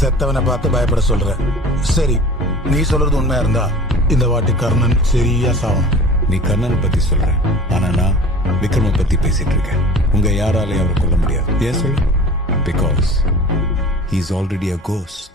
செத்தவனை பார்த்து பயப்பட சொல்ற. சரி, நீ சொல்றது உண்மையா இருந்தா இந்த வாட்டி கர்ணன் சரியா சாவணும். நீ கர்ணனை பத்தி சொல்ற, ஆனா நான் விக்ரம பத்தி பேசிட்டு இருக்கேன். உங்க யாராலையும் அவரை கொல்ல முடியாது. ஏன் சொல்லு? Because he is already a ghost.